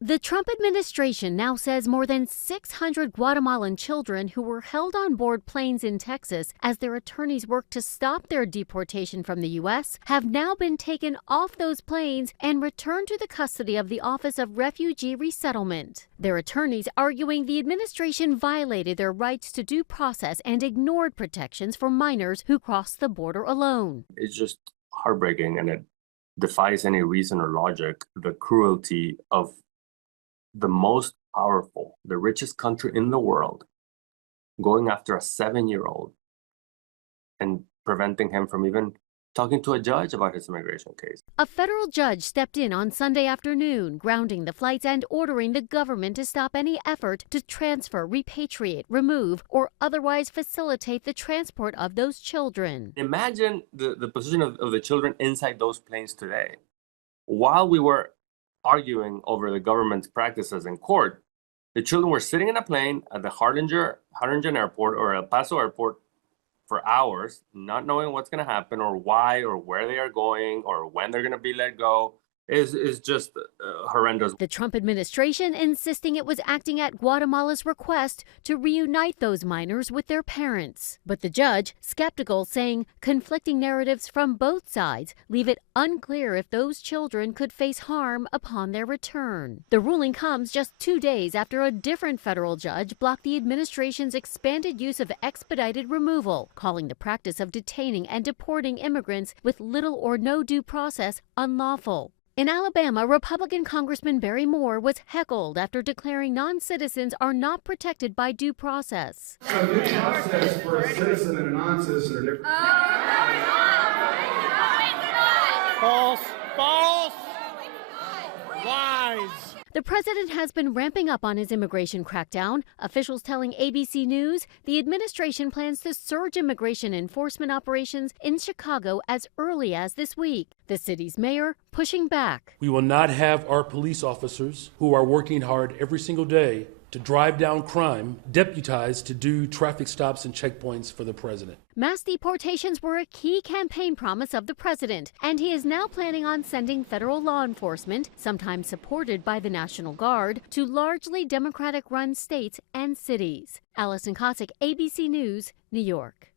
The Trump administration now says more than 600 Guatemalan children who were held on board planes in Texas as their attorneys worked to stop their deportation from the U.S. have now been taken off those planes and returned to the custody of the Office of Refugee Resettlement. Their attorneys arguing the administration violated their rights to due process and ignored protections for minors who crossed the border alone. It's just heartbreaking, and it defies any reason or logic, the cruelty of the most powerful, the richest country in the world, going after a 7-year-old and preventing him from even talking to a judge about his immigration case. A federal judge stepped in on Sunday afternoon, grounding the flights and ordering the government to stop any effort to transfer, repatriate, remove, or otherwise facilitate the transport of those children. Imagine the position of the children inside those planes today. While we were arguing over the government's practices in court, the children were sitting in a plane at the Harlingen Airport or El Paso Airport for hours, not knowing what's going to happen or why or where they are going or when they're going to be let go. Is just horrendous. The Trump administration insisting it was acting at Guatemala's request to reunite those minors with their parents. But the judge, skeptical, saying conflicting narratives from both sides leave it unclear if those children could face harm upon their return. The ruling comes just 2 days after a different federal judge blocked the administration's expanded use of expedited removal, calling the practice of detaining and deporting immigrants with little or no due process unlawful. In Alabama, Republican Congressman Barry Moore was heckled after declaring non-citizens are not protected by due process. So due process for a citizen and a non-citizen are different. False. False. Lies. The president has been ramping up on his immigration crackdown. Officials telling ABC News the administration plans to surge immigration enforcement operations in Chicago as early as this week. The city's mayor pushing back. We will not have our police officers, who are working hard every single day to drive down crime, deputized to do traffic stops and checkpoints for the president. Mass deportations were a key campaign promise of the president, and he is now planning on sending federal law enforcement, sometimes supported by the National Guard, to largely Democratic-run states and cities. Allison Kosick, ABC News, New York.